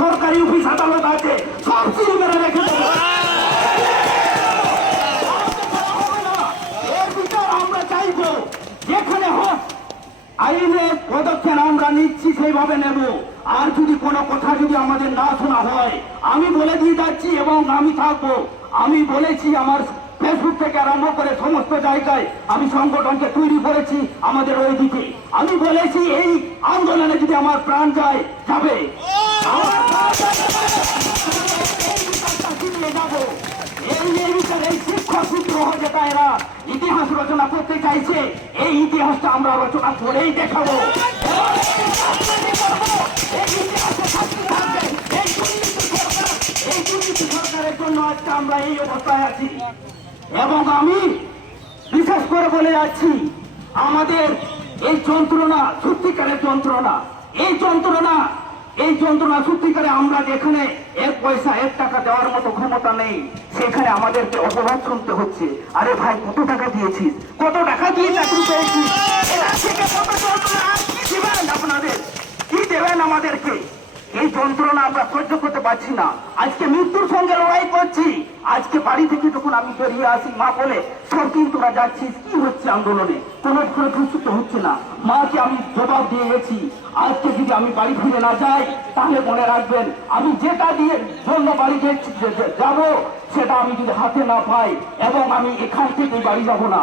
সরকারি অফিস আদালত আছে, সব চুরি মেরে রেখে আমরা পদক্ষেপ আমরা নিচ্ছি, সেইভাবে নেব। আর যদি কোনো কথা যদি আমাদের না শোনা হয়, আমি বলে দিয়ে যাচ্ছি এবং আমি থাকব। আমি বলেছি আমার ফেসবুক থেকে আরম্ভ করে সমস্ত জায়গায় আমি সংগঠনকে তৈরি করেছি আমাদের ওই দিকে। আমি বলেছি এই আন্দোলনে যদি আমার প্রাণ যায়, যাবে। ইতিহাস রচনা করতে চাইছে এই ইতিহাসটা আমরা রচনা করেই দেখাবো সরকারের জন্য আজকে আমরা এই অবস্থায় আছি এবং আমি বিশেষ করে বলে যাচ্ছি আমাদের এই যন্ত্রণা, সত্যিকারের যন্ত্রণা, এই যন্ত্রণা এই যন্ত্রণা সত্যিকারে আমরা যেখানে এক পয়সা, এক টাকা দেওয়ার মতো ক্ষমতা নেই, সেখানে আমাদেরকে অপবাদ শুনতে হচ্ছে। আরে ভাই, কত টাকা দিয়েছিস? কত টাকা দিয়ে চাকরি পেয়েছিস? আপনাদের? কি দেবেন আমাদেরকে? এই যন্ত্রণা আমরা সহ্য করতে পারছি না। আজকে মৃত্যুর সঙ্গে লড়াই করছি। আজকে বাড়ি থেকে যখন আমি বেরিয়ে আসি, মা বলে সব কিন্তু তোরা যাচ্ছিস। কি হচ্ছে আন্দোলনে? কোনো কোনো হচ্ছে না। মাকে আমি জবাব দিয়ে গেছি আজকে যদি আমি বাড়ি ফিরে না যাই, তাহলে মনে রাখবেন, আমি যেটা দিয়ে জন্য বাড়ি যাব, সেটা আমি যদি হাতে না পাই, এবং আমি এখান থেকে বাড়ি যাব না।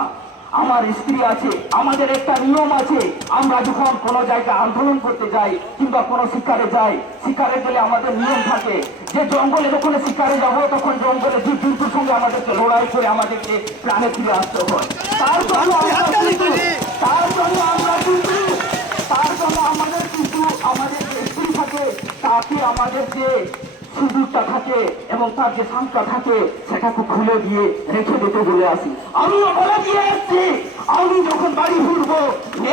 আমার স্ত্রী আছে আমাদের একটা নিয়ম আছে। আমরা যখন কোনো জায়গায় আন্দোলন করতে যাই কিংবা কোনো শিকারে যাই শিকারে গেলে আমাদের নিয়ম থাকে যে জঙ্গলে যখন শিকারে যাব তখন জঙ্গলে জীব জন্তুর সঙ্গে আমাদেরকে লড়াই করে আমাদেরকে প্রাণে ফিরে আসতে হয় তার জন্য আমরা তার জন্য আমরা কিন্তু তার জন্য আমাদের কিন্তু আমাদের স্ত্রী থাকে তাকে আমাদের যে সুযোগটা থাকে এবং তার যে সংখ্যা থাকে, সেটাকে খুলে দিয়ে রেখে দিতে বলে আসি। আমিও বলে দিয়ে এসছি আমি যখন বাড়ি ফিরবো,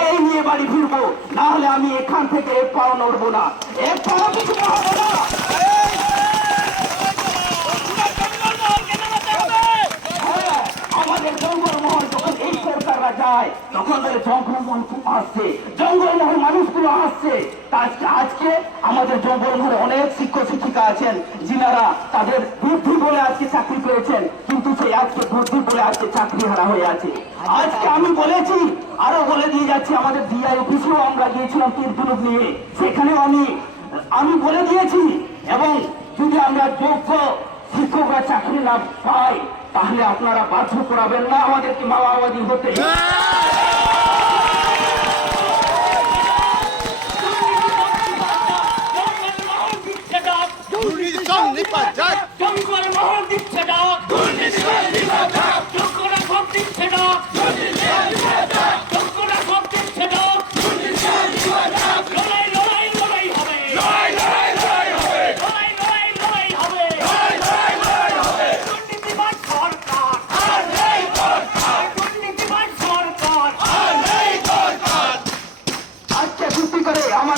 এই নিয়ে বাড়ি ফিরবো, না হলে আমি এখান থেকে এক পাও নড়বো না। এক পাও কিছু না হ্যাঁ, আমাদের জঙ্গলমহল যখন এই সরকাররা যায় তখন খুব আসছে। জঙ্গলমহল মানুষগুলো আসছে। আজকে আমাদের অনেক শিক্ষক, শিক্ষিকা আছেন, যিনারা তাদের বুদ্ধি বলে আজকে চাকরি কিন্তু আজকে বুদ্ধি বলে আজকে চাকরি হারা হয়ে আছে। আজকে আমি বলেছি, আরও বলে দিয়ে যাচ্ছি, আমাদের ডিআই অফিসেও আমরা গিয়েছিলাম তীর্থরূপ নিয়ে। সেখানেও আমি আমি বলে দিয়েছি, এবং যদি আমরা যোগ্য শিক্ষকরা চাকরি লাভ পায় তাহলে আপনারা বাধ্য করাবেন না আমাদেরকে মাওয়াবাদী হতে।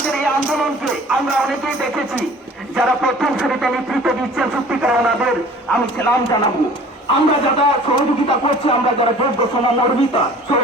করে আমাদের এই আন্দোলনকে আমরা অনেকেই দেখেছি। যারা প্রথম শ্রেণীতে নেতৃত্ব দিচ্ছেন সত্যিকার ওনাদের আমি সালাম জানাব। আমরা যারা সহযোগিতা করছি, আমরা যারা যোগ্য সমমর্মিতা সহ